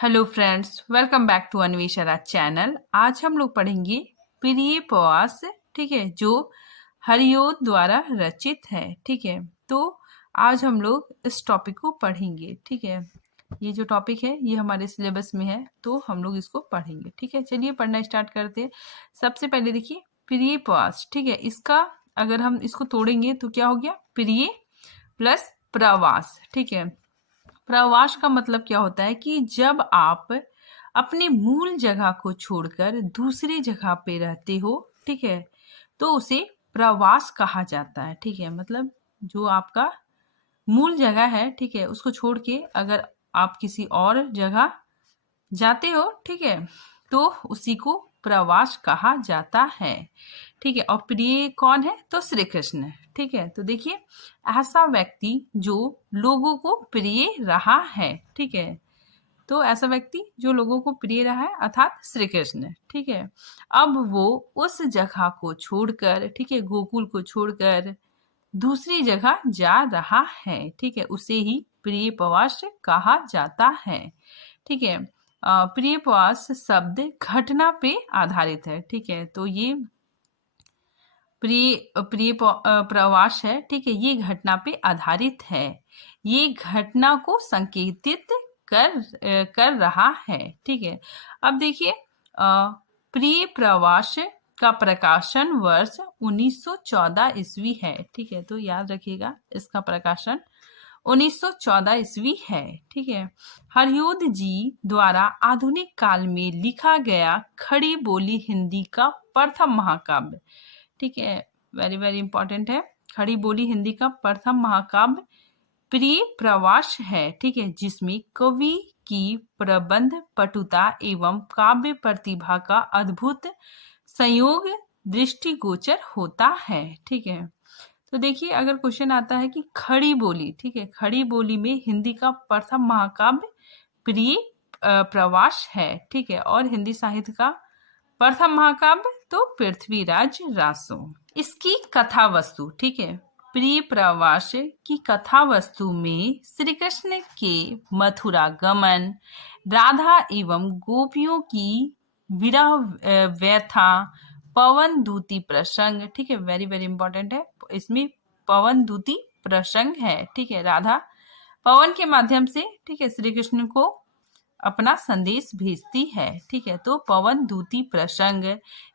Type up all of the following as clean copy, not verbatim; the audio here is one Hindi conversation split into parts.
Hello friends, welcome back to Anveshara channel. आज हम लोग पढ़ेंगे प्रिय प्रवास, ठीक है, जो हरिओद द्वारा रचित है। ठीक है, तो आज हम लोग इस टॉपिक को पढ़ेंगे। ठीक है, ये जो टॉपिक है ये हमारे सिलेबस में है, तो हम लोग इसको पढ़ेंगे। ठीक है, चलिए पढ़ना स्टार्ट करते हैं। सबसे पहले देखिए प्रिय प्रवास। ठीक है, इसका अगर हम इसको तोड़ेंगे तो क्या हो गया, प्रिय प्लस प्रवास। ठीक है, प्रवास का मतलब क्या होता है कि जब आप अपने मूल जगह को छोड़कर दूसरी जगह पे रहते हो, ठीक है, तो उसे प्रवास कहा जाता है। ठीक है, मतलब जो आपका मूल जगह है, ठीक है, उसको छोड़ के अगर आप किसी और जगह जाते हो, ठीक है, तो उसी को प्रवास कहा जाता है। ठीक है, और प्रिय कौन है, तो श्री कृष्ण है। ठीक है, तो देखिए ऐसा व्यक्ति जो लोगों को प्रिय रहा है। ठीक है, तो ऐसा व्यक्ति जो लोगों को प्रिय रहा है अर्थात श्री कृष्ण। ठीक है, अब वो उस जगह को छोड़कर, ठीक है, गोकुल को छोड़कर दूसरी जगह जा रहा है। ठीक है, उसे ही प्रिय प्रवास कहा जाता है। ठीक है, प्रिय प्रवास शब्द घटना पे आधारित है। ठीक है, तो ये प्रिय प्रिय प्रवास है। ठीक है, ये घटना पे आधारित है। ये घटना को संकेतित कर रहा है। ठीक है, अब देखिए प्रिय प्रवास का प्रकाशन वर्ष 1914 ईस्वी है। ठीक है, तो याद रखिएगा इसका प्रकाशन 1914 ईस्वी है। ठीक है, हरिओद जी द्वारा आधुनिक काल में लिखा गया खड़ी बोली हिंदी का प्रथम महाकाव्य। ठीक है, वेरी वेरी इंपॉर्टेंट है। खड़ी बोली हिंदी का प्रथम महाकाव्य प्रिय प्रवास है। ठीक है, जिसमें कवि की प्रबंध पटुता एवं काव्य प्रतिभा का अद्भुत संयोग दृष्टिगोचर होता है। ठीक है, तो देखिए अगर क्वेश्चन आता है कि खड़ी बोली, ठीक है, खड़ी बोली में हिंदी का प्रथम महाकाव्य प्रिय प्रवास है। ठीक है, और हिंदी साहित्य का प्रथम महाकाव्य तो पृथ्वीराज रासो। इसकी कथा वस्तु, ठीक है, प्रिय प्रवास की कथा वस्तु में श्री कृष्ण के मथुरा गमन, राधा एवं गोपियों की विरह व्यथा, पवन दूती प्रसंग, ठीक है, वेरी वेरी इंपॉर्टेंट है, इसमें पवन दूती प्रसंग है। ठीक है, राधा पवन के माध्यम से, ठीक है, श्री कृष्ण को अपना संदेश भेजती है। ठीक है, तो पवन दूती प्रसंग,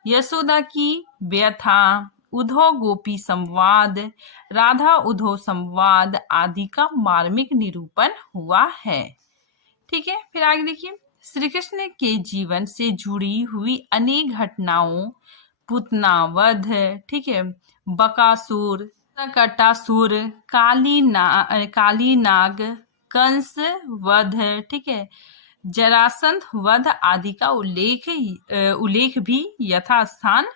यशोदा की व्यथा, उद्धव गोपी संवाद, राधा उद्धव संवाद आदि का मार्मिक निरूपण हुआ है। ठीक है, फिर आगे देखिए श्री कृष्ण के जीवन से जुड़ी हुई अनेक घटनाओं, पुतना वध, ठीक है, बकासुर, कटासुर, काली नाग, कंस वध, ठीक है, जरासंध वध आदि का उल्लेख भी यथास्थान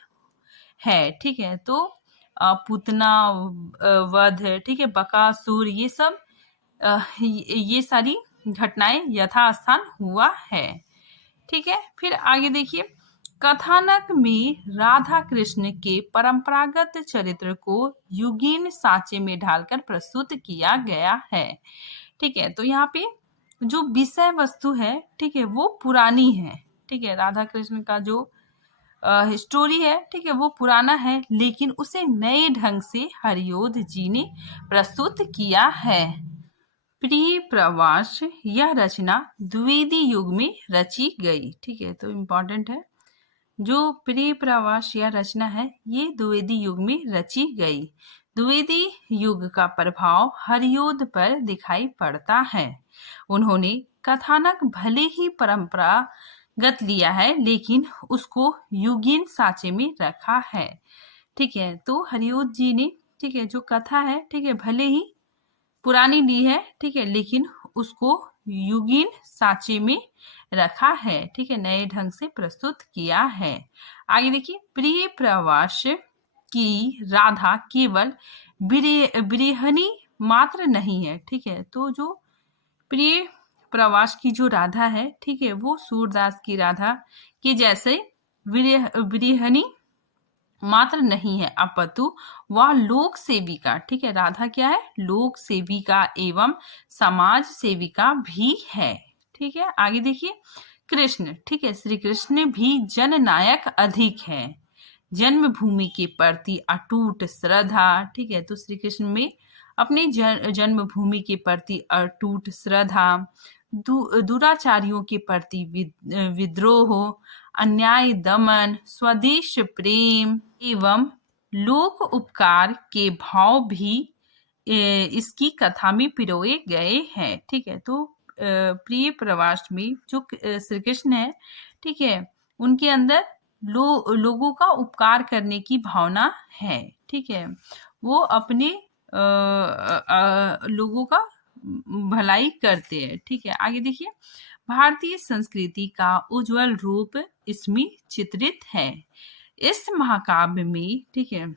है। ठीक है, तो पुतना वध, ठीक है, बकासुर, ये सब ये सारी घटनाएं यथास्थान हुआ है। ठीक है, फिर आगे देखिए कथानक में राधा कृष्ण के परंपरागत चरित्र को युगीन सांचे में ढालकर प्रस्तुत किया गया है। ठीक है, तो यहाँ पे जो विषय वस्तु है, ठीक है, वो पुरानी है। ठीक है, राधा कृष्ण का जो स्टोरी है, ठीक है, वो पुराना है, लेकिन उसे नए ढंग से हरिओद जी ने प्रस्तुत किया है। प्रिय प्रवास यह रचना द्विवेदी युग में रची गई। ठीक है, तो इम्पोर्टेंट है, जो प्रिय प्रवास यह रचना है ये द्विवेदी युग में रची गई। द्विवेदी युग का प्रभाव हरिओद पर दिखाई पड़ता है। उन्होंने कथानक भले ही परंपरागत लिया है, लेकिन उसको युगीन सांचे में रखा है। ठीक है, तो हरिओद जी ने, ठीक है, जो कथा है, ठीक है, भले ही पुरानी ली है, ठीक है, लेकिन उसको युगीन सांचे में रखा है। ठीक है, नए ढंग से प्रस्तुत किया है। आगे देखिए प्रिय प्रवास की राधा केवल बिरहनी मात्र नहीं है। ठीक है, तो जो प्रिय प्रवास की जो राधा है, ठीक है, वो सूरदास की राधा के जैसे बिरहनी मात्र नहीं है, अपितु वह लोक सेविका, ठीक है, राधा क्या है, लोक सेविका एवं समाज सेविका भी है। ठीक है, आगे देखिए कृष्ण, ठीक है, श्री कृष्ण भी जननायक अधिक है, जन्मभूमि के प्रति अटूट श्रद्धा, ठीक है, तो श्री कृष्ण में अपनी जन्मभूमि के प्रति अटूट श्रद्धा, दुराचारियों के प्रति विद्रोह, अन्याय दमन, स्वदेश प्रेम एवं लोक उपकार के भाव भी इसकी कथा में पिरोए गए हैं। ठीक है, तो प्रिय प्रवास में जो श्री कृष्ण है, ठीक है, उनके अंदर लोगों का उपकार करने की भावना है। ठीक है, वो अपने लोगों का भलाई करते हैं। ठीक है, आगे देखिए भारतीय संस्कृति का उज्जवल रूप इसमें चित्रित है। इस महाकाव्य में, ठीक है,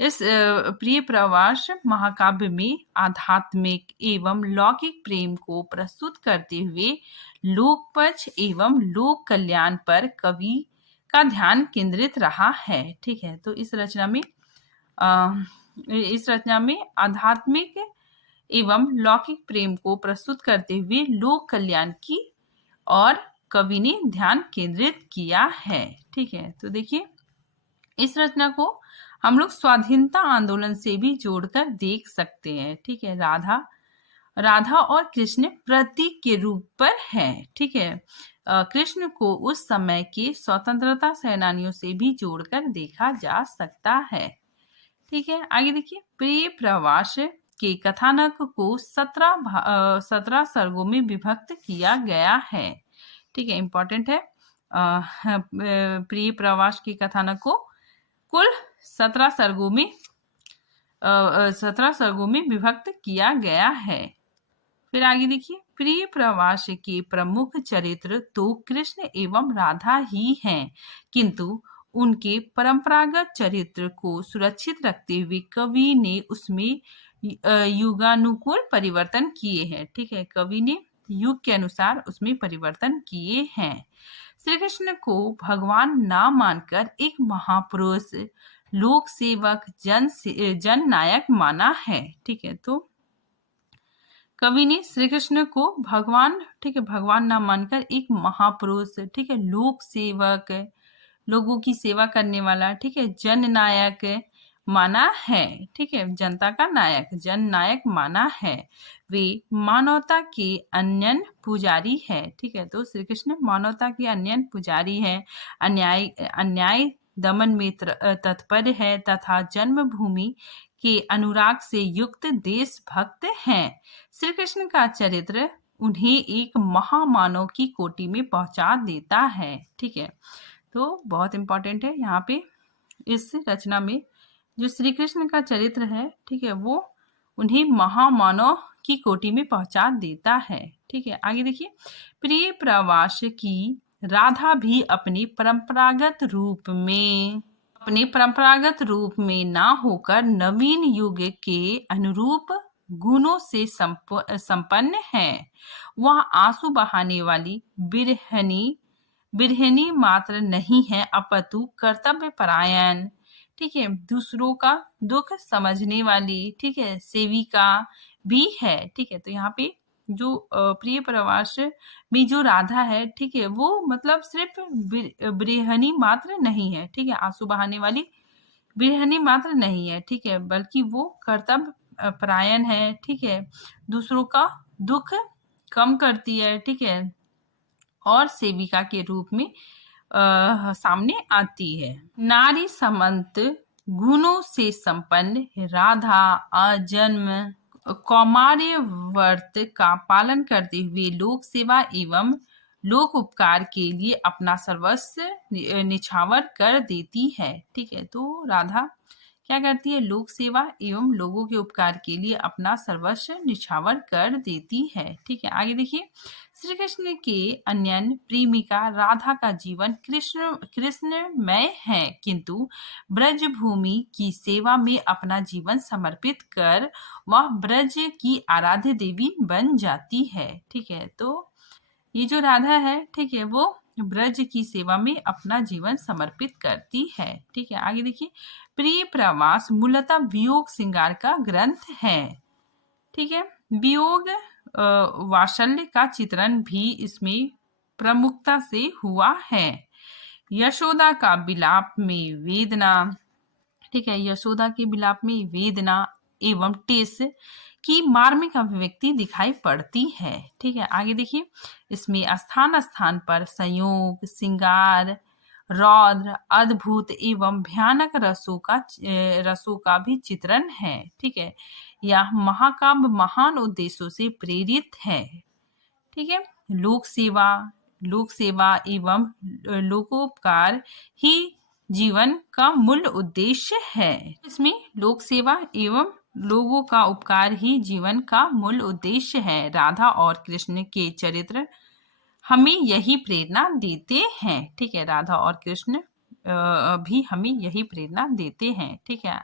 इस प्रिय प्रवास महाकाव्य में आध्यात्मिक एवं लौकिक प्रेम को प्रस्तुत करते हुए लोक पक्ष एवं लोक कल्याण पर कवि का ध्यान केंद्रित रहा है। ठीक है, तो इस रचना में आध्यात्मिक एवं लौकिक प्रेम को प्रस्तुत करते हुए लोक कल्याण की और कवि ने ध्यान केंद्रित किया है। ठीक है, तो देखिए इस रचना को हम लोग स्वाधीनता आंदोलन से भी जोड़कर देख सकते हैं। ठीक है, राधा और कृष्ण प्रतीक के रूप पर है। ठीक है, कृष्ण को उस समय के स्वतंत्रता सेनानियों से भी जोड़कर देखा जा सकता है। ठीक है, आगे देखिए प्रिय प्रवास के कथानक को 17 सर्गों में विभक्त किया गया है। ठीक है, इंपॉर्टेंट है। प्रिय प्रवास के कथानक को कुल 17 सर्गों में विभक्त किया गया है। फिर आगे देखिए प्रिय प्रवास के प्रमुख चरित्र तो कृष्ण एवं राधा ही हैं, किंतु उनके परंपरागत चरित्र को सुरक्षित रखते हुए कवि ने उसमें युगानुकूल परिवर्तन किए हैं। ठीक है, कवि ने युग के अनुसार उसमें परिवर्तन किए हैं। श्री कृष्ण को भगवान ना मानकर एक महापुरुष, लोक सेवक, जन नायक माना है। ठीक है, तो कवि ने श्री कृष्ण को भगवान, ठीक है, भगवान ना मानकर एक महापुरुष, ठीक है, लोक सेवक, लोगों की सेवा करने वाला, ठीक है, जन नायक माना है। ठीक है, जनता का नायक, जन नायक माना है। वे मानवता के अनन्य पुजारी है। ठीक है, तो श्री कृष्ण मानवता के अनन्य पुजारी है, अन्याय दमन में तत्पर है तथा जन्मभूमि के अनुराग से युक्त देशभक्त हैं। श्री कृष्ण का चरित्र उन्हें एक महामानव की कोटि में पहुंचा देता है। ठीक है, तो बहुत इंपॉर्टेंट है यहाँ पे इस रचना में जो श्री कृष्ण का चरित्र है, ठीक है, वो उन्हें महामानव की कोटि में पहुंचा देता है। ठीक है, आगे देखिए प्रिय प्रवास की राधा भी अपने परंपरागत रूप में ना होकर नवीन युग के अनुरूप गुणों से संपन्न है। वह आंसू बहाने वाली बिरहनी मात्र नहीं है, अपितु कर्तव्य परायण, ठीक है, दूसरों का दुख समझने वाली, ठीक है, सेविका भी है। ठीक है, तो यहाँ पे जो प्रिय प्रवास में जो राधा है, ठीक है, वो मतलब सिर्फ बिरहनी मात्र नहीं है, ठीक है, आंसू बहाने वाली बिरहनी मात्र नहीं है, ठीक है, बल्कि वो कर्तव्य परायण है। ठीक है, दूसरों का दुख कम करती है, ठीक है, और सेविका के रूप में सामने आती है। नारी समंत गुणों से संपन्न राधा अजन्म कौमार्य व्रत का पालन करते हुए लोक सेवा एवं लोक उपकार के लिए अपना सर्वस्व निछावर कर देती है। ठीक है, तो राधा क्या करती है, लोक सेवा एवं लोगों के उपकार के लिए अपना सर्वस्व निछावर कर देती है। ठीक है, आगे देखिए श्री कृष्ण के अन्य प्रेमिका राधा का जीवन कृष्णमय है, किंतु ब्रजभूमि की सेवा में अपना जीवन समर्पित कर वह ब्रज की आराध्य देवी बन जाती है। ठीक है, तो ये जो राधा है, ठीक है, वो ब्रज की सेवा में अपना जीवन समर्पित करती है। ठीक है, आगे देखिए प्रिय प्रवास मूलतः वियोग श्रृंगार का ग्रंथ है। ठीक है, वियोग वात्सल्य का चित्रण भी इसमें प्रमुखता से हुआ है। यशोदा का विलाप में वेदना, ठीक है, यशोदा के विलाप में वेदना एवं टेस की मार्मिक अभिव्यक्ति दिखाई पड़ती है। ठीक है, आगे देखिए, इसमें स्थान स्थान पर संयोग, श्रृंगार, रौद्र, अद्भुत एवं भयानक रसों का भी चित्रण है। ठीक है, यह महाकाव्य महान उद्देश्यों से प्रेरित है। ठीक है, लोक सेवा एवं लोकोपकार ही जीवन का मूल उद्देश्य है। इसमें लोक सेवा एवं लोगों का उपकार ही जीवन का मूल उद्देश्य है। राधा और कृष्ण के चरित्र हमें यही प्रेरणा देते हैं। ठीक है, राधा और कृष्ण भी हमें यही प्रेरणा देते हैं। ठीक है,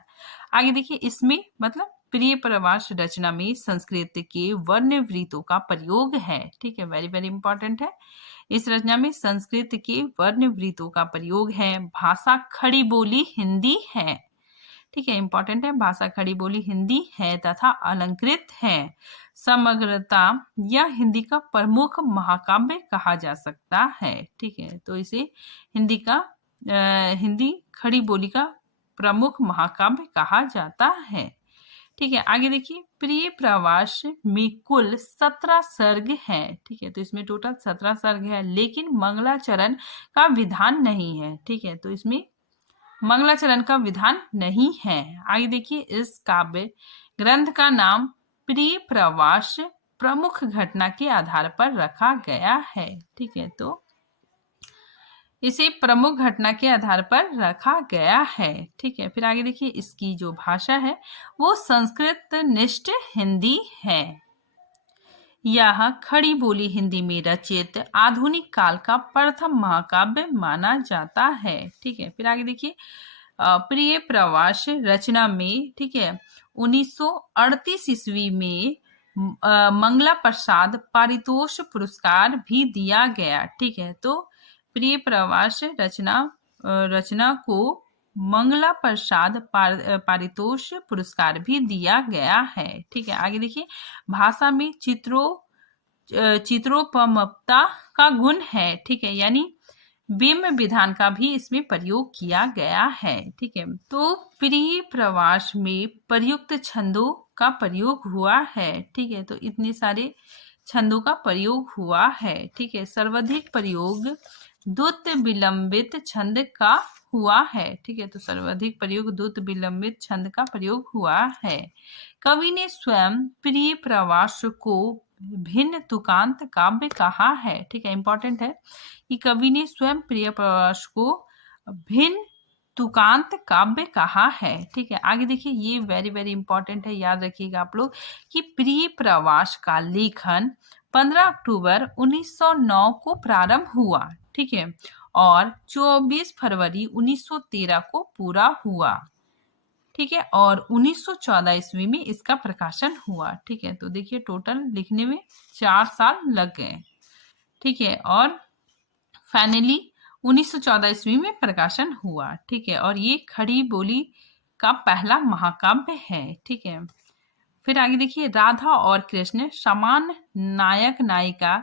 आगे देखिए, इसमें मतलब प्रिय प्रवास रचना में संस्कृत के वर्ण वृत्तों का प्रयोग है। ठीक है, वेरी वेरी इंपॉर्टेंट है। इस रचना में संस्कृत के वर्ण वृत्तों का प्रयोग है। भाषा खड़ी बोली हिंदी है। ठीक है, इंपॉर्टेंट है, भाषा खड़ी बोली हिंदी है तथा अलंकृत है। समग्रता यह हिंदी का प्रमुख महाकाव्य कहा जा सकता है। ठीक है, तो इसे हिंदी खड़ी बोली का प्रमुख महाकाव्य कहा जाता है। ठीक है, आगे देखिए, प्रिय प्रवास में कुल 17 सर्ग हैं। ठीक है, तो इसमें टोटल 17 सर्ग है, लेकिन मंगलाचरण का विधान नहीं है। ठीक है, तो इसमें मंगलाचरण का विधान नहीं है। आगे देखिए, इस काव्य ग्रंथ का नाम प्रिय प्रवास प्रमुख घटना के आधार पर रखा गया है। ठीक है, तो इसे प्रमुख घटना के आधार पर रखा गया है। ठीक है, फिर आगे देखिए, इसकी जो भाषा है वो संस्कृत निष्ठ हिंदी है। यह खड़ी बोली हिंदी में रचित आधुनिक काल का प्रथम महाकाव्य माना जाता है। ठीक है, फिर आगे देखिए, प्रिय प्रवास रचना में, ठीक है, 1938 ईस्वी में मंगला प्रसाद पारितोष पुरस्कार भी दिया गया। ठीक है, तो प्रिय प्रवास रचना को मंगला प्रसाद पारितोष पुरस्कार भी दिया गया है। ठीक है, आगे देखिए, भाषा में चित्रोपमता का गुण है। ठीक है, यानी बिंब विधान का भी इसमें प्रयोग किया गया है। ठीक है, तो प्रिय प्रवास में प्रयुक्त छंदों का प्रयोग हुआ है। ठीक है, तो इतने सारे छंदों का प्रयोग हुआ है। ठीक है, सर्वाधिक प्रयोग द्रुत विलंबित छंद का हुआ है। ठीक है, तो सर्वाधिक प्रयोग द्रुत विलंबित छंद का प्रयोग हुआ है। कवि ने स्वयं प्रिय प्रवास को भिन्न तुकांत काव्य कहा है। ठीक है, इंपॉर्टेंट है कि कवि ने स्वयं प्रिय प्रवास को भिन्न तुकांत काव्य कहा है। ठीक है, आगे देखिए, ये वेरी वेरी इंपॉर्टेंट है, याद रखिएगा आप लोग कि प्रिय प्रवास का लेखन 15 अक्टूबर 1909 को प्रारंभ हुआ। ठीक है, और 24 फरवरी 1913 को पूरा हुआ। ठीक है, और 1914 ईस्वी में इसका प्रकाशन हुआ। ठीक है, तो देखिए, टोटल लिखने में 4 साल लग गए। ठीक है, और फाइनली 1914 ईस्वी में प्रकाशन हुआ। ठीक है, और ये खड़ी बोली का पहला महाकाव्य है। ठीक है, फिर आगे देखिए, राधा और कृष्ण समान नायक नायिका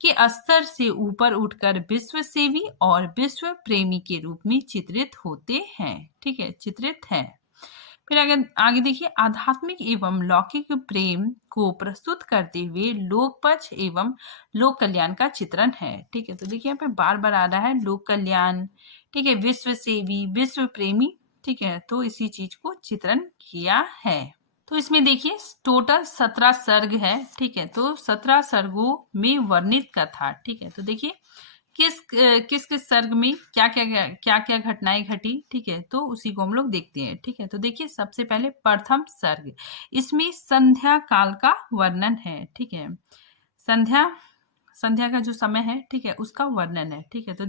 के स्तर से ऊपर उठकर विश्व सेवी और विश्व प्रेमी के रूप में चित्रित होते हैं। ठीक है, चित्रित है। फिर आगे देखिए, आध्यात्मिक एवं लौकिक प्रेम को प्रस्तुत करते हुए लोक पक्ष एवं लोक कल्याण का चित्रण है। ठीक है, तो देखिए, यहाँ पे बार बार आ रहा है लोक कल्याण, ठीक है, विश्व सेवी, विश्व प्रेमी। ठीक है, तो इसी चीज को चित्रण किया है। तो इसमें देखिए, टोटल 17 सर्ग है। ठीक है, तो 17 सर्गों में वर्णित कथा। ठीक है, तो देखिए, किस किस सर्ग में क्या क्या घटनाएं घटी। ठीक है, तो उसी को हम लोग देखते हैं। ठीक है, तो देखिए, सबसे पहले प्रथम सर्ग, इसमें संध्या काल का वर्णन है। ठीक है, संध्या का जो समय है, ठीक है, उसका वर्णन है। ठीक है, तो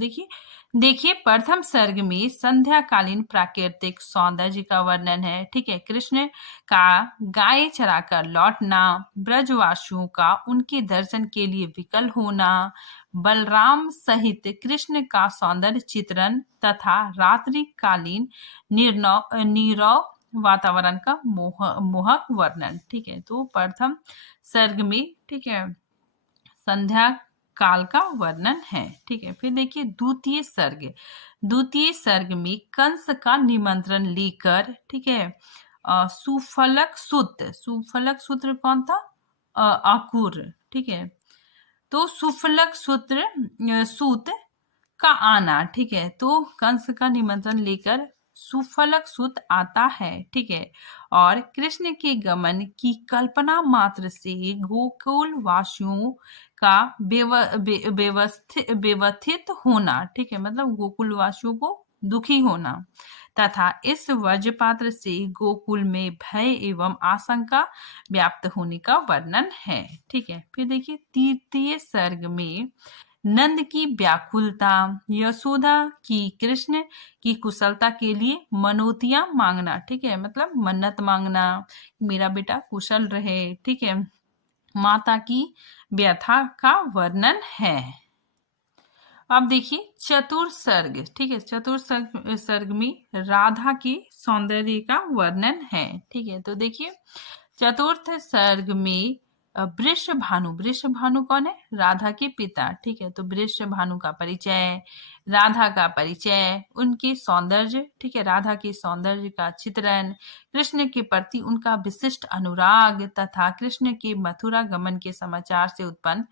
देखिए प्रथम सर्ग में संध्याकालीन प्राकृतिक सौंदर्य का वर्णन है। ठीक है, कृष्ण का गाय चराकर लौटना, ब्रजवासियों का उनके दर्शन के लिए विकल होना, बलराम सहित कृष्ण का सौंदर्य चित्रण तथा रात्रिकालीन नीरव वातावरण का मोहक वर्णन। ठीक है, तो प्रथम सर्ग में, ठीक है, संध्या काल का वर्णन है। ठीक है, फिर देखिए द्वितीय सर्ग में कंस का निमंत्रण लेकर, ठीक है, सुफलक सूत्र कौन था? अकुर। ठीक है, तो सुफलक सूत का आना। ठीक है, तो कंस का निमंत्रण लेकर सुफलक सूत आता है। ठीक है, और कृष्ण के गमन की कल्पना मात्र से गोकुल वासियों का व्यवस्थित होना, ठीक है, मतलब गोकुल वासियों को दुखी होना तथा इस वज्रपात से गोकुल में भय एवं आशंका व्याप्त होने का वर्णन है। ठीक है, फिर देखिए तृतीय सर्ग में नंद की व्याकुलता, यशोदा की कृष्ण की कुशलता के लिए मनोतियां मांगना। ठीक है, मतलब मन्नत मांगना, मेरा बेटा कुशल रहे। ठीक है, माता की व्यथा का वर्णन है। अब देखिए चतुर्सर्ग। ठीक है, चतुर्सर्ग में राधा के सौंदर्य का वर्णन है। ठीक है, तो देखिए चतुर्थ सर्ग में वृषभानु कौन है? राधा के पिता। ठीक है, तो वृषभानु का परिचय, राधा का परिचय, उनके सौंदर्य, ठीक है, राधा के सौंदर्य का चित्रण, कृष्ण के प्रति उनका विशिष्ट अनुराग तथा कृष्ण के मथुरा गमन के समाचार से उत्पन्न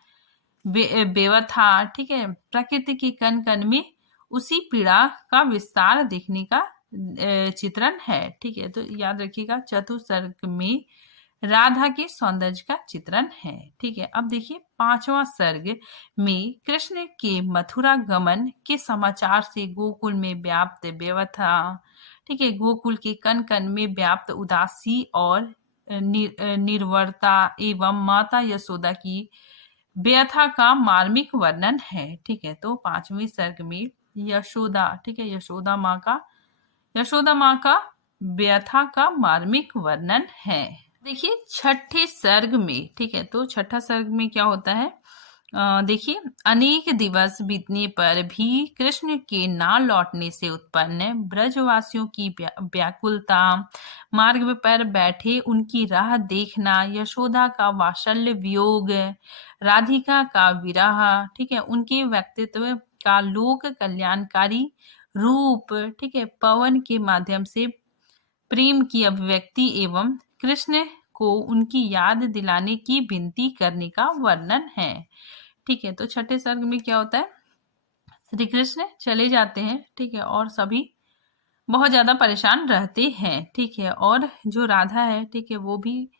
व्यथा। ठीक है, प्रकृति के कण कण में उसी पीड़ा का विस्तार देखने का चित्रण है। ठीक है, तो याद रखिएगा चतुर्सर्ग में राधा के सौंदर्य का चित्रण है। ठीक है, अब देखिए पांचवा सर्ग में कृष्ण के मथुरा गमन के समाचार से गोकुल में व्याप्त व्यथा, ठीक है, गोकुल के कण कण में व्याप्त उदासी और निर्वरता एवं माता यशोदा की व्यथा का मार्मिक वर्णन है। ठीक है, तो पांचवी सर्ग में यशोदा, ठीक है, यशोदा माँ का व्यथा का मार्मिक वर्णन है। देखिए छठे सर्ग में, ठीक है, तो छठा सर्ग में क्या होता है? देखिए अनेक दिवस बीतने पर भी कृष्ण के ना लौटने से उत्पन्न ब्रजवासियों की व्याकुलता, मार्ग पर बैठे उनकी राह देखना, यशोदा का वात्सल्य वियोग, राधिका का विरह, ठीक है, उनके व्यक्तित्व का लोक कल्याणकारी रूप, ठीक है, पवन के माध्यम से प्रेम की अभिव्यक्ति एवं कृष्ण को उनकी याद दिलाने की विनती करने का वर्णन है। ठीक है, तो छठे सर्ग में क्या होता है? श्री कृष्ण चले जाते हैं, ठीक है, और सभी बहुत ज्यादा परेशान रहते हैं। ठीक है, और जो राधा है, ठीक है, वो भी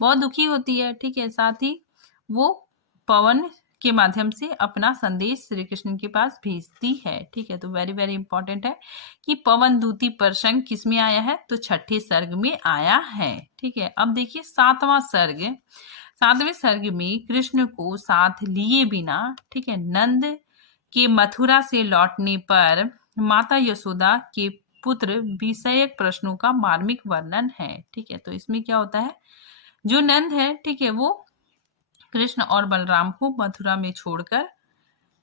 बहुत दुखी होती है। ठीक है, साथ ही वो पवन के माध्यम से अपना संदेश श्री कृष्ण के पास भेजती है। ठीक है, तो वेरी वेरी इंपॉर्टेंट है कि पवन दूती प्रसंग किस में आया है? तो छठे सर्ग में आया है। ठीक है, अब देखिए सातवें सर्ग में कृष्ण को साथ लिए बिना, ठीक है, नंद के मथुरा से लौटने पर माता यशोदा के पुत्र विषयक प्रश्नों का मार्मिक वर्णन है। ठीक है, तो इसमें क्या होता है? जो नंद है, ठीक है, वो कृष्ण और बलराम को मथुरा में छोड़कर,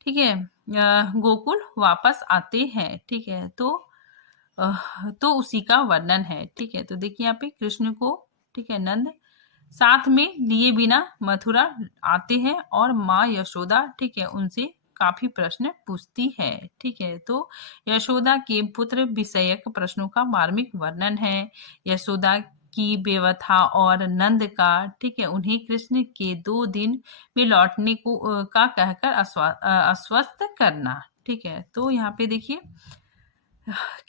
ठीक है, गोकुल वापस आते हैं। ठीक है, तो उसी का वर्णन है। ठीक है, तो देखिए यहाँ पे कृष्ण को, ठीक है, नंद साथ में लिए बिना मथुरा आते हैं और माँ यशोदा, ठीक है, उनसे काफी प्रश्न पूछती है। ठीक है, तो यशोदा के पुत्र विषयक प्रश्नों का मार्मिक वर्णन है। यशोदा की व्यथा और नंद का, ठीक है, उन्हें कृष्ण के 2 दिन में लौटने को का कहकर आश्वस्त करना। ठीक है, तो यहाँ पे देखिए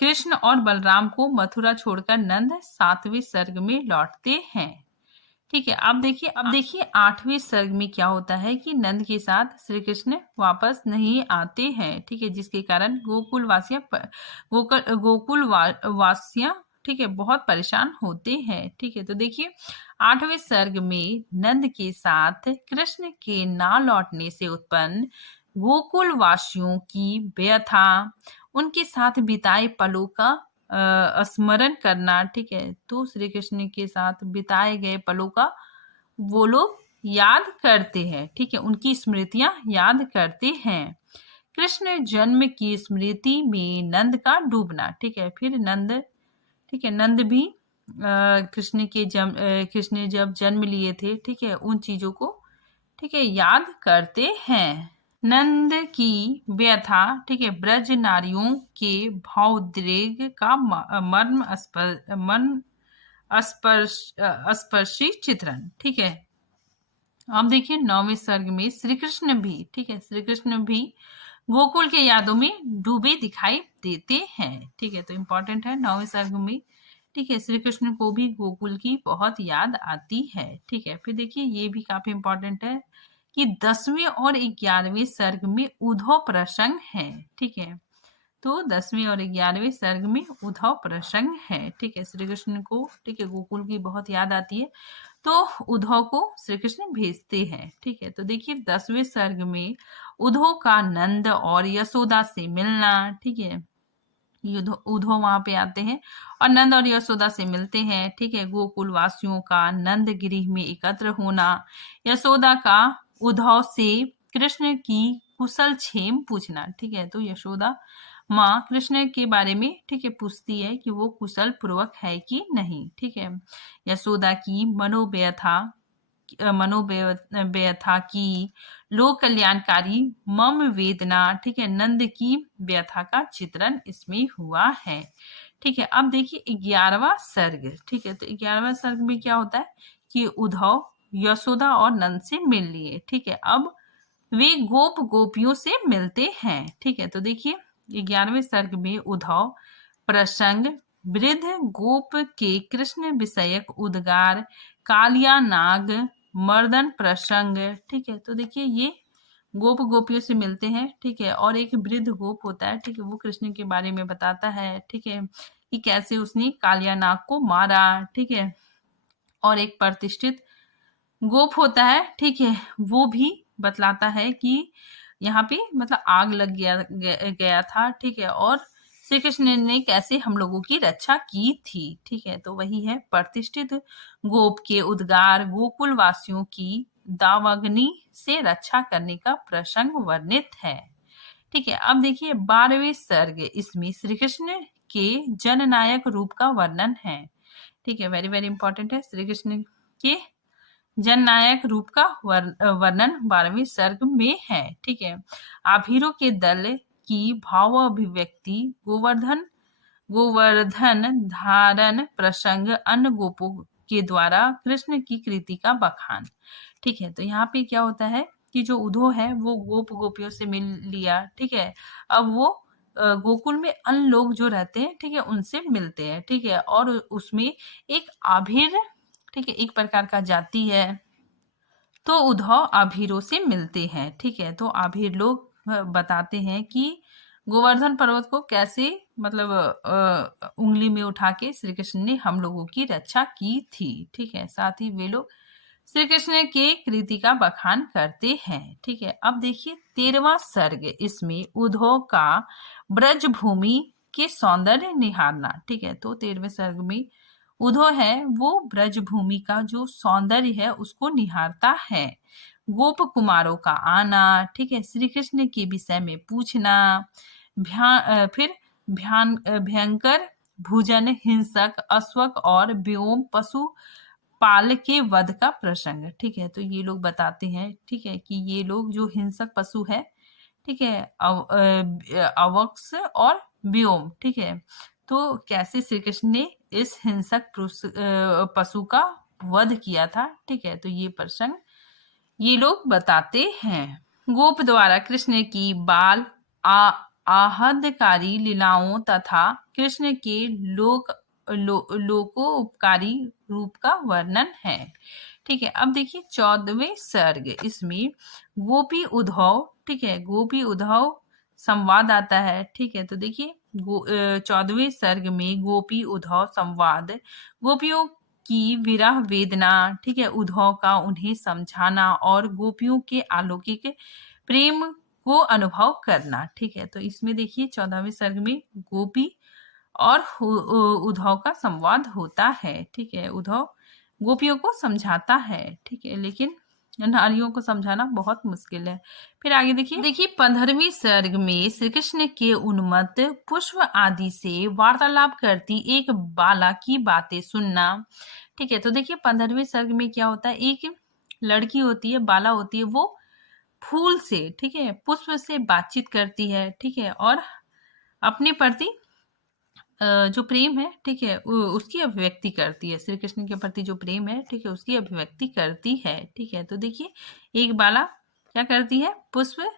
कृष्ण और बलराम को मथुरा छोड़कर नंद 7वें सर्ग में लौटते हैं। ठीक है, अब देखिए 8वें सर्ग में क्या होता है कि नंद के साथ श्री कृष्ण वापस नहीं आते हैं। ठीक है, जिसके कारण गोकुल वासियां, ठीक है, बहुत परेशान होते हैं। ठीक है, तो देखिए 8वें सर्ग में नंद के साथ कृष्ण के ना लौटने से उत्पन्न गोकुल वासियों की व्यथा, उनके साथ बिताए पलों का स्मरण करना। ठीक है, तो श्री कृष्ण के साथ बिताए गए पलों का वो लोग याद करते हैं। ठीक है, उनकी स्मृतियां याद करते हैं। कृष्ण जन्म की स्मृति में नंद का डूबना। ठीक है, फिर नंद, ठीक है, नंद भी कृष्ण ने जब जन्म लिए थे, ठीक है, उन चीजों को, ठीक है, याद करते हैं। नंद की व्यथा, ठीक है, ब्रज नारियों के भावोद्रेग का मर्म स्पर्शी चित्रण, ठीक है। अब देखिए 9वें सर्ग में श्री कृष्ण भी, ठीक है, श्री कृष्ण भी गोकुल के यादों में डूबे दिखाई देते हैं, ठीक है। तो इम्पोर्टेंट है 9वें सर्ग में, ठीक है, श्री कृष्ण को भी गोकुल की बहुत याद आती है, ठीक है। फिर देखिए ये भी काफी इम्पोर्टेंट है कि 10वें और 11वें सर्ग में उद्धव प्रसंग है, ठीक है। तो 10वें और 11वें सर्ग में उद्धव प्रसंग है, ठीक है। श्री कृष्ण को, ठीक है, गोकुल की बहुत याद आती है, तो उद्धव को श्री कृष्ण भेजते हैं, ठीक है। तो देखिए 10वें सर्ग में उद्धव का नंद और यशोदा से मिलना, ठीक है, उद्धव वहां पे आते हैं और नंद और यशोदा से मिलते हैं, ठीक है। गोकुल वासियों का नंद गिरी में एकत्र होना, यशोदा का उद्धव से कृष्ण की कुशल क्षेम पूछना, ठीक है। तो यशोदा माँ कृष्ण के बारे में, ठीक है, पूछती है कि वो कुशल पूर्वक है कि नहीं, ठीक है। यशोदा की मनोव्यथा की लोक कल्याणकारी मम वेदना, ठीक है, नंद की व्यथा का चित्रण इसमें हुआ है, ठीक है। अब देखिए 11वां सर्ग, ठीक है। तो 11वां सर्ग में क्या होता है कि उद्धव यशोदा और नंद से मिल लिए, ठीक है। अब वे गोपियों से मिलते हैं, ठीक है। तो देखिए 11वें सर्ग में उद्धव प्रसंग, वृद्ध गोप के कृष्ण विषयक उद्गार, कालिया नाग मर्दन प्रसंग, ठीक है। तो देखिए ये गोपियों से मिलते हैं, ठीक है, और एक वृद्ध गोप होता है, ठीक है, वो कृष्ण के बारे में बताता है, ठीक है, कि कैसे उसने कालिया नाग को मारा, ठीक है। और एक प्रतिष्ठित गोप होता है, ठीक है, वो भी बतलाता है कि यहाँ पे मतलब आग लग गया था, ठीक है, और श्री कृष्ण ने कैसे हम लोगों की रक्षा की थी, ठीक है। तो वही है प्रतिष्ठित गोप के उद्गार, गोकुल वासियों की दावाग्नि से रक्षा करने का प्रसंग वर्णित है, ठीक है। अब देखिए 12वें सर्ग, इसमें श्री कृष्ण के जननायक रूप का वर्णन है, ठीक है, वेरी वेरी इंपॉर्टेंट है। श्री कृष्ण के जननायक रूप का वर्णन 12वें सर्ग में है, ठीक है। आभीरों के दल की भाव अभिव्यक्ति, गोवर्धन धारण प्रसंग, अन्य गोपों के द्वारा कृष्ण की कृति का बखान, ठीक है। तो यहाँ पे क्या होता है कि जो उद्धव है वो गोपियों से मिल लिया, ठीक है। अब वो गोकुल में अन्य लोग जो रहते हैं, ठीक है, उनसे मिलते हैं, ठीक है, और उसमें एक आभीर, ठीक है, एक प्रकार का जाति है, तो उद्धव आभीरों से मिलते हैं, ठीक है। तो आभीर लोग बताते हैं कि गोवर्धन पर्वत को कैसे मतलब उंगली में उठा के श्री कृष्ण ने हम लोगों की रक्षा की थी, ठीक है। साथ ही वे लोग श्री कृष्ण के कृति का बखान करते हैं, ठीक है। अब देखिए 13वां सर्ग, इसमें उद्धव का ब्रज भूमि के सौंदर्य निहारना, ठीक है। तो 13वें सर्ग में उद्धव है वो ब्रज भूमि का जो सौंदर्य है उसको निहारता है, गोप कुमारों का आना, ठीक है, श्री कृष्ण के विषय में पूछना, फिर भयंकर भुजन हिंसक अश्वक और व्योम पशु पाल के वध का प्रसंग, ठीक है। तो ये लोग बताते हैं, ठीक है, कि ये लोग जो हिंसक पशु है, ठीक है, अवक्स और व्योम, ठीक है, तो कैसे श्री कृष्ण ने इस हिंसक पशु का वध किया था, ठीक है। तो ये प्रसंग ये लोग बताते हैं। गोप द्वारा कृष्ण की बाल आहदकारी लीलाओं तथा कृष्ण के लोकोपकारी रूप का वर्णन है, ठीक है। अब देखिए 14वें सर्ग, इसमें गोपी उद्धव, ठीक है, गोपी उद्धव संवाद आता है, ठीक है। तो देखिए 14वें सर्ग में गोपी उद्धव संवाद, गोपियों की विरह वेदना, ठीक है, उद्धव का उन्हें समझाना और गोपियों के अलौकिक प्रेम को अनुभव करना, ठीक है। तो इसमें देखिए 14वें सर्ग में गोपी और उद्धव का संवाद होता है, ठीक है। उद्धव गोपियों को समझाता है, ठीक है, लेकिन नारियों को समझाना बहुत मुश्किल है। फिर आगे देखिए 15वीं सर्ग में श्री कृष्ण के उन्मत्त पुष्प आदि से वार्तालाप करती एक बाला की बातें सुनना। ठीक है, तो देखिए 15वीं सर्ग में क्या होता है, एक लड़की होती है, बाला होती है, वो फूल से, ठीक है, पुष्प से बातचीत करती है, ठीक है, और अपने प्रति जो प्रेम है, ठीक है, उसकी अभिव्यक्ति करती है। श्री कृष्ण के प्रति जो प्रेम है, ठीक है, उसकी अभिव्यक्ति करती है। ठीक है, तो देखिए एक बाला क्या करती है, पुष्प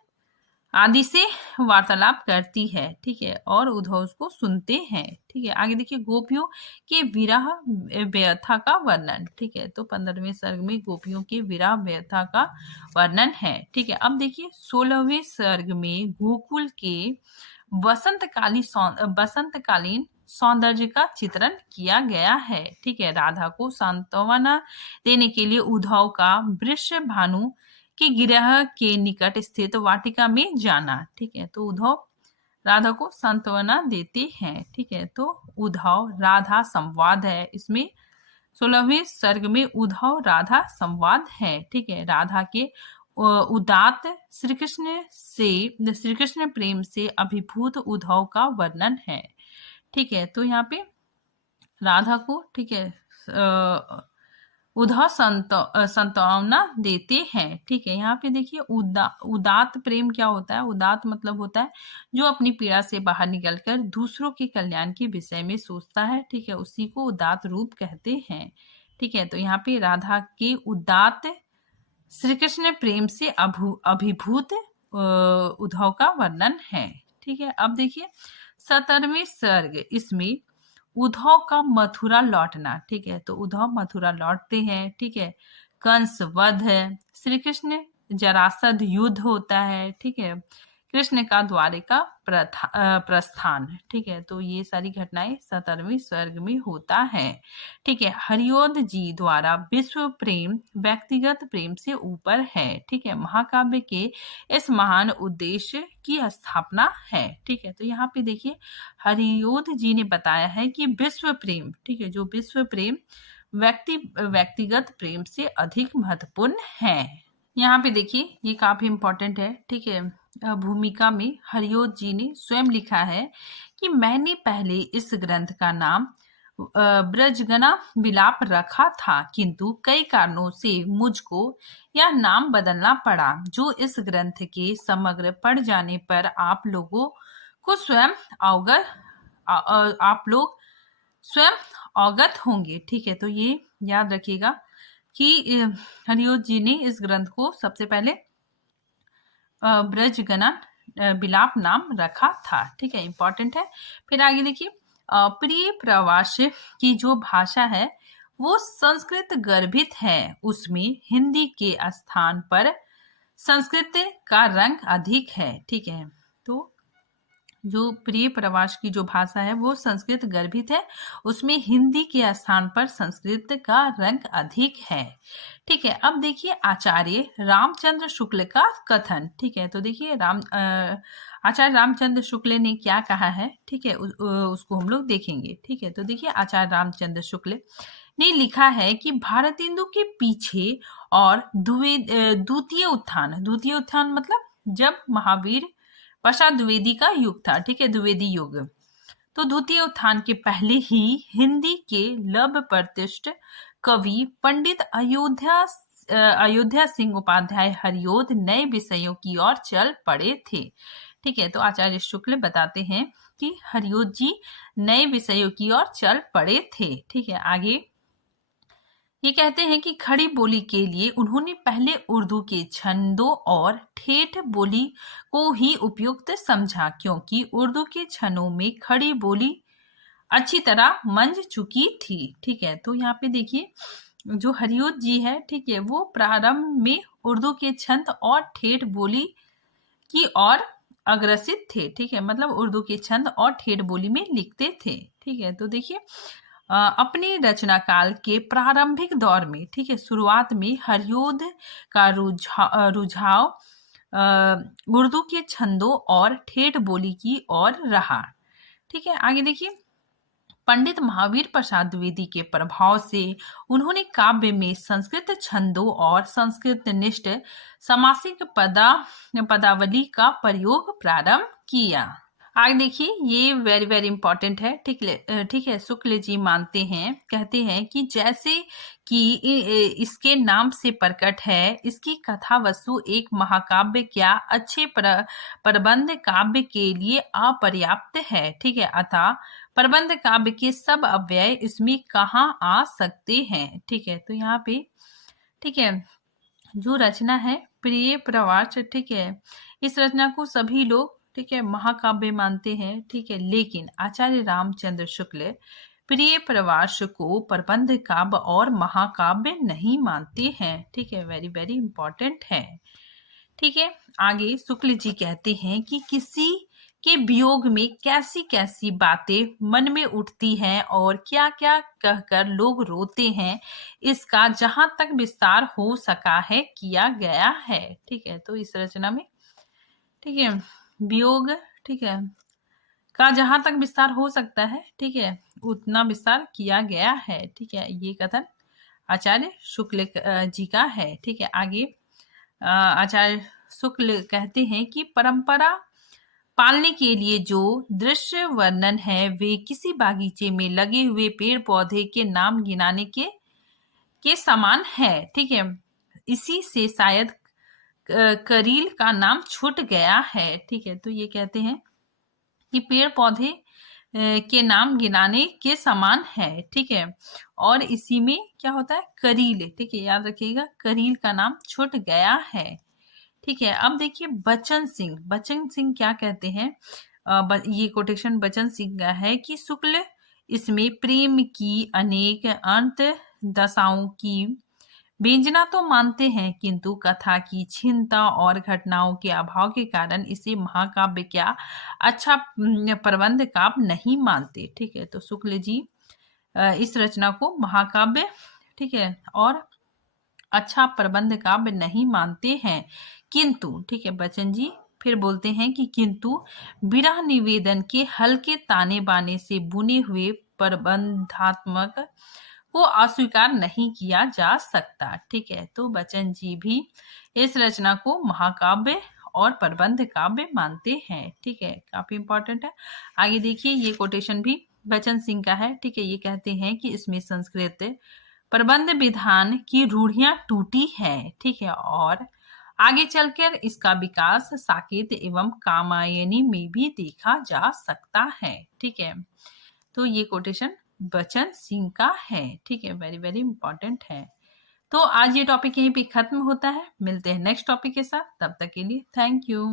आदि से वार्तालाप करती है, ठीक है, और उद्धव उसको सुनते हैं। ठीक है, आगे देखिए गोपियों के विरह व्यथा का वर्णन। ठीक है, तो 15वें सर्ग में गोपियों के विरह व्यथा का वर्णन है। ठीक है, अब देखिए 16वें सर्ग में गोकुल के बसंतकालीन सौंदर्य का चित्रण किया गया है। ठीक है, राधा को सांत्वना देने के लिए उद्धव का वृषभानु के गिरह के निकट स्थित वाटिका में जाना। ठीक है, तो उद्धव राधा को सांत्वना देते हैं। ठीक है, तो उद्धव राधा संवाद है इसमें, 16वें सर्ग में उद्धव राधा संवाद है। ठीक है, राधा के उदात्त श्री कृष्ण प्रेम से अभिभूत उद्धव का वर्णन है। ठीक है, तो यहाँ पे राधा को, ठीक है, उद्धव संतावना देते हैं। ठीक है, यहाँ पे देखिए उदात्त प्रेम क्या होता है, उदात्त मतलब होता है जो अपनी पीड़ा से बाहर निकलकर दूसरों के कल्याण के विषय में सोचता है। ठीक है, उसी को उदात्त रूप कहते हैं। ठीक है, तो यहाँ पे राधा के उदात्त श्री कृष्ण प्रेम से अभिभूत उद्धव का वर्णन है। ठीक है, अब देखिए 17वें सर्ग, इसमें उद्धव का मथुरा लौटना। ठीक है, तो उद्धव मथुरा लौटते हैं। ठीक है, कंस वध है, श्री कृष्ण जरासंध युद्ध होता है। ठीक है, कृष्ण का द्वारिका प्रस्थान। ठीक है, तो ये सारी घटनाएं 17वें सर्ग में होता है। ठीक है, हरिओद जी द्वारा विश्व प्रेम व्यक्तिगत प्रेम से ऊपर है। ठीक है, महाकाव्य के इस महान उद्देश्य की स्थापना है। ठीक है, तो यहाँ पे देखिए हरिओद जी ने बताया है कि विश्व प्रेम, ठीक है, जो विश्व प्रेम व्यक्तिगत प्रेम से अधिक महत्वपूर्ण है। यहाँ पे देखिए ये काफी इम्पोर्टेंट है। ठीक है, भूमिका में हरिओद जी ने स्वयं लिखा है कि मैंने पहले इस ग्रंथ का नाम ब्रजगना विलाप रखा था, किंतु कई कारणों से मुझको यह नाम बदलना पड़ा, जो इस ग्रंथ के समग्र पढ़ जाने पर आप लोगों को आप लोग स्वयं अवगत होंगे। ठीक है, तो ये याद रखिएगा कि हरिओद जी ने इस ग्रंथ को सबसे पहले ब्रजगना विलाप नाम रखा था। ठीक है, इंपॉर्टेंट है। फिर आगे देखिए प्रिय प्रवास की जो भाषा है वो संस्कृत गर्भित है, उसमें हिंदी के स्थान पर संस्कृत का रंग अधिक है। ठीक है, तो जो प्रिय प्रवास की जो भाषा है वो संस्कृत गर्भित है, उसमें हिंदी के स्थान पर संस्कृत का रंग अधिक है। ठीक है, अब देखिए आचार्य रामचंद्र शुक्ल का कथन। ठीक है, तो देखिए आचार्य रामचंद्र शुक्ल ने क्या कहा है, ठीक है, उसको हम लोग देखेंगे। ठीक है, तो देखिए आचार्य रामचंद्र शुक्ल ने लिखा है कि भारतेंदु के पीछे और द्वितीय उत्थान मतलब जब महावीर पश्चात द्विवेदी का युग था। ठीक है, द्विवेदी युग, तो द्वितीय उत्थान के पहले ही हिंदी के लव प्रतिष्ठ कवि पंडित अयोध्या सिंह उपाध्याय हरिओद नए विषयों की ओर चल पड़े थे। ठीक है, तो आचार्य शुक्ल बताते हैं कि हरिओद जी नए विषयों की ओर चल पड़े थे। ठीक है, आगे ये कहते हैं कि खड़ी बोली के लिए उन्होंने पहले उर्दू के छंदों और ठेठ बोली को ही उपयुक्त समझा, क्योंकि उर्दू के छंदों में खड़ी बोली अच्छी तरह मंज चुकी थी। ठीक है, तो यहाँ पे देखिए जो हरिओद जी है, ठीक है, वो प्रारंभ में उर्दू के छंद और ठेठ बोली की ओर अग्रसित थे। ठीक है, मतलब उर्दू के छंद और ठेठ बोली में लिखते थे। ठीक है, तो देखिए अपने रचना काल के प्रारंभिक दौर में, ठीक है, शुरुआत में हरिओद का रुझाव उर्दू के छंदों और ठेठ बोली की ओर रहा। ठीक है, आगे देखिए पंडित महावीर प्रसाद द्विवेदी के प्रभाव से उन्होंने काव्य में संस्कृत छंदों और संस्कृत निष्ठ समासिक पदावली का प्रयोग प्रारंभ किया। आगे देखिए, ये वेरी वेरी इंपॉर्टेंट है। ठीक है। शुक्ल जी मानते हैं, कहते हैं कि जैसे कि इसके नाम से प्रकट है, इसकी कथा वस्तु एक महाकाव्य क्या अच्छे प्रबंध काव्य के लिए अपर्याप्त है। ठीक है। अतः प्रबंध काव्य के सब अव्यय इसमें कहाँ आ सकते हैं। ठीक है। तो यहाँ पे ठीक है, जो रचना है प्रिय प्रवास, ठीक है, इस रचना को सभी लोग ठीक है महाकाव्य मानते हैं। ठीक है। लेकिन आचार्य रामचंद्र शुक्ल प्रिय प्रवास को प्रबंध काव्य और महाकाव्य नहीं मानते हैं। ठीक है। वेरी वेरी इंपॉर्टेंट है। ठीक है। आगे शुक्ल जी कहते हैं कि किसी के वियोग में कैसी कैसी बातें मन में उठती हैं और क्या क्या कहकर लोग रोते हैं, इसका जहां तक विस्तार हो सका है किया गया है। ठीक है। तो इस रचना में ठीक है वियोग ठीक है का जहां तक विस्तार हो सकता है, ठीक है, उतना विस्तार किया गया है। ठीक है। ये कथन आचार्य शुक्ल जी का है। ठीक है। आगे आचार्य शुक्ल कहते हैं कि परंपरा पालने के लिए जो दृश्य वर्णन है वे किसी बागीचे में लगे हुए पेड़ पौधे के नाम गिनाने के समान है। ठीक है। इसी से शायद करील का नाम छूट गया है। ठीक है। तो ये कहते हैं कि पेड़ पौधे के नाम गिनाने के समान है। ठीक है। और इसी में क्या होता है, करील। ठीक है। याद रखिएगा, करील का नाम छूट गया है। ठीक है। अब देखिए बचन सिंह क्या कहते हैं, ये कोटेशन बचन सिंह का है कि शुक्ल इसमें प्रेम की अनेक अंत दशाओं की व्यंजना तो मानते हैं, किंतु कथा की क्षीणता और घटनाओं के अभाव के कारण इसे महाकाव्य क्या अच्छा प्रबंध काव्य नहीं मानते। ठीक है। तो शुक्ल जी इस रचना को महाकाव्य ठीक है और अच्छा प्रबंध काव्य नहीं मानते हैं, किंतु ठीक है बच्चन जी फिर बोलते हैं कि किंतु विरह निवेदन के हल्के ताने बाने से बुने हुए प्रबंधात्मक को अस्वीकार नहीं किया जा सकता। ठीक है। तो बच्चन जी भी इस रचना को महाकाव्य और प्रबंध काव्य मानते हैं। ठीक है। काफी इंपॉर्टेंट है। आगे देखिए, ये कोटेशन भी बचन सिंह का है। ठीक है। ये कहते हैं कि इसमें संस्कृत प्रबंध विधान की रूढ़ियां टूटी है। ठीक है। और आगे चलकर इसका विकास साकेत एवं कामायनी में भी देखा जा सकता है। ठीक है। तो ये कोटेशन बचन सिंह का है। ठीक है। वेरी वेरी इंपॉर्टेंट है। तो आज ये टॉपिक यहीं पे खत्म होता है। मिलते हैं नेक्स्ट टॉपिक के साथ। तब तक के लिए थैंक यू।